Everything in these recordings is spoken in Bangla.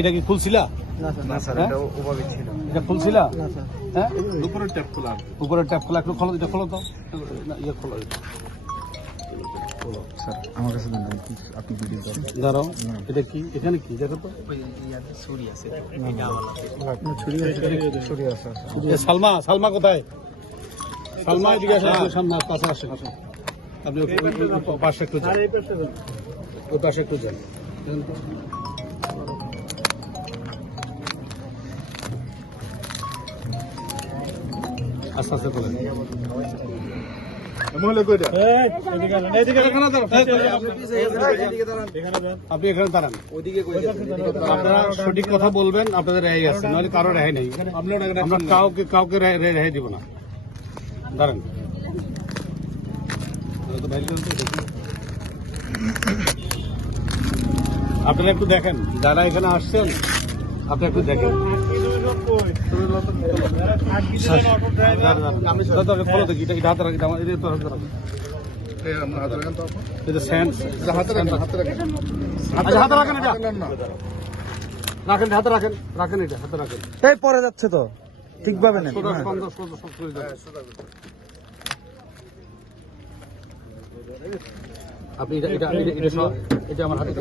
এটা কি খুলছিলা? এটা খুলছিলা? হ্যাঁ, উপরের ট্যাপ খোলা। একটু খোলো, এটা খোলো তো, ইয়ে খোলো। স্যার আমার কাছে আপনি ভিডিও দাঁড়াও, এটা কি? এখানে কি দেখো তো? সালমা কোথায়? সালমা এদিকে আসো, সামনে পাশে আসে। আপনি পাশে একটু যান, ওই পাশে একটু যান। আস্তে আস্তে বলেন। আপনি এখানে দাঁড়ান। আপনারা সঠিক কথা বলবেন, আপনাদের রেহাই আছে, নাহলে কারো রেহাই নেই। আমরা কাউকে রেহাই দিব না। দাঁড়ান, আপনারা একটু দেখেন, যারা এখানে আসছেন আপনি একটু দেখেন। ফলো দেখি, এটা হাতে রাখি, এই পরে যাচ্ছে তো ঠিকভাবে নেন। আপনি এটা আমার হাতে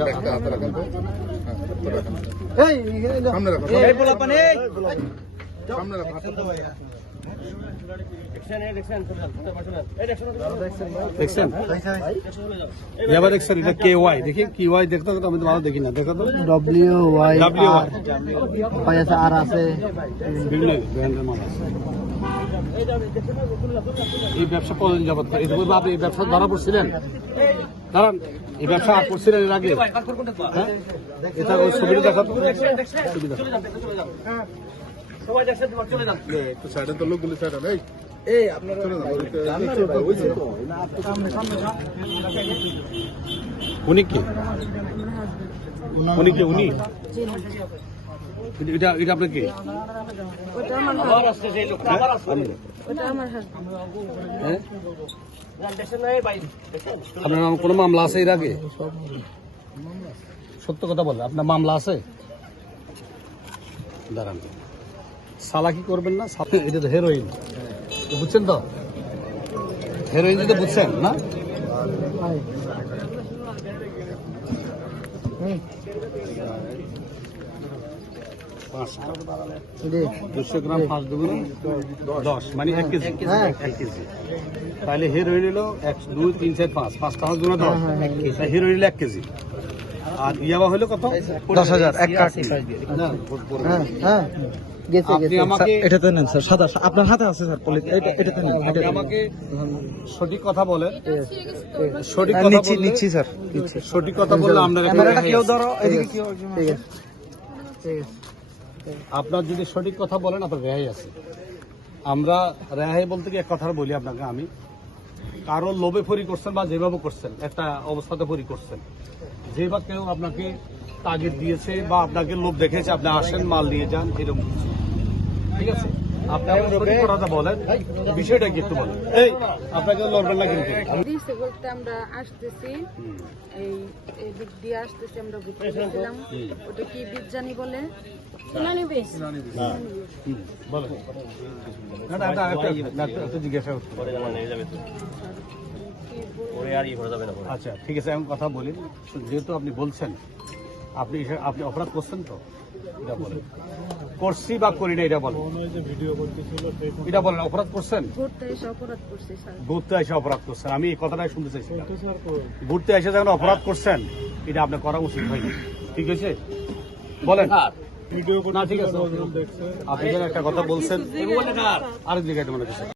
দেখছেন? এবার দেখছেন এটা KY, দেখি KY দেখতে তো আমি তো ভালো দেখি না, দেখো তো WY আর আছে বিভিন্ন ব্র্যান্ডের মাল আছে। এই ব্যবসা কতদিন যাবত? আপনি এই ব্যবসা ধরা পড়ছিলেন? দাঁড়ান, এই ব্যবসা আর করছিলেন এর আগে? হ্যাঁ, এটা ওই ছবিটা দেখাতো, ছবি দেখো। উনি কি? এটা আপনার কি? আপনার নাম কোনো মামলা আছে এর আগে? সত্য কথা বলে, আপনার মামলা আছে? দাঁড়ান, সালাকি করবেন না। এটা তো হেরোইন, বুঝছেন তো? হেরোইন যদি বুঝছেন না, 200 গ্রাম 5 দুগুণ 10, মানে 1 কেজি। 1 কেজি তাহলে হেরোইন হলো 1 2 3 4 5, 5 5 গুণ 10, হেরোইন হলো 1 কেজি। আর ইয়াবা হলো কত? 10,000 এক কার্ড। আপনি আমাকে এটাতে নেন স্যার, সাদা আপনার হাতে আছে স্যার, এটাতে নেন। আপনি আমাকে সঠিক কথা বলেন, সঠিক কথা নিচ্ছি স্যার, সঠিক কথা বললে আপনার কেউ ধরো, এদিকে কেউ। ঠিক আছে, আপনার যদি সঠিক কথা বলেন আপনার রেহাই আছে। আমরা রেহাই বলতে কি এক কথা বলি আপনাকে, আমি কারো লোভে ফরি করছেন বা যেভাবে করছেন, একটা অবস্থাতে ফরি করছেন, যেভাবে কেউ আপনাকে তাগিদ দিয়েছে বা আপনাকে লোভ দেখেছে, আপনি আসেন মাল নিয়ে যান, এরকম। ঠিক আছে, আপনি সঠিক কথাটা বলেন, বিষয়টা কি একটু বলেন। এই আপনাকে লড়বেন না কিন্তু। আমরা আসতেছি, এই দিক দিয়ে আসতেছি, আমরা বুঝতেছিলাম ওটা কি বীজ জানি বলে। আচ্ছা ঠিক আছে, এখন কথা বলি। যেহেতু আপনি বলছেন আপনি অপরাধ করছেন, তো এটা বলেন, করছি বা করি না এটা বলেন। এটা বলেন, অপরাধ করছেন? ঘুরতে এসে অপরাধ করছেন, আমি এই কথাটাই শুনতে চাইছি। ঘুরতে এসে যখন অপরাধ করছেন, এটা আপনার করা উচিত হয়নি। ঠিক আছে, বলেন। না ঠিক আছে, আপনি একটা কথা বলছেন, আরেক জায়গায় মনে করছেন।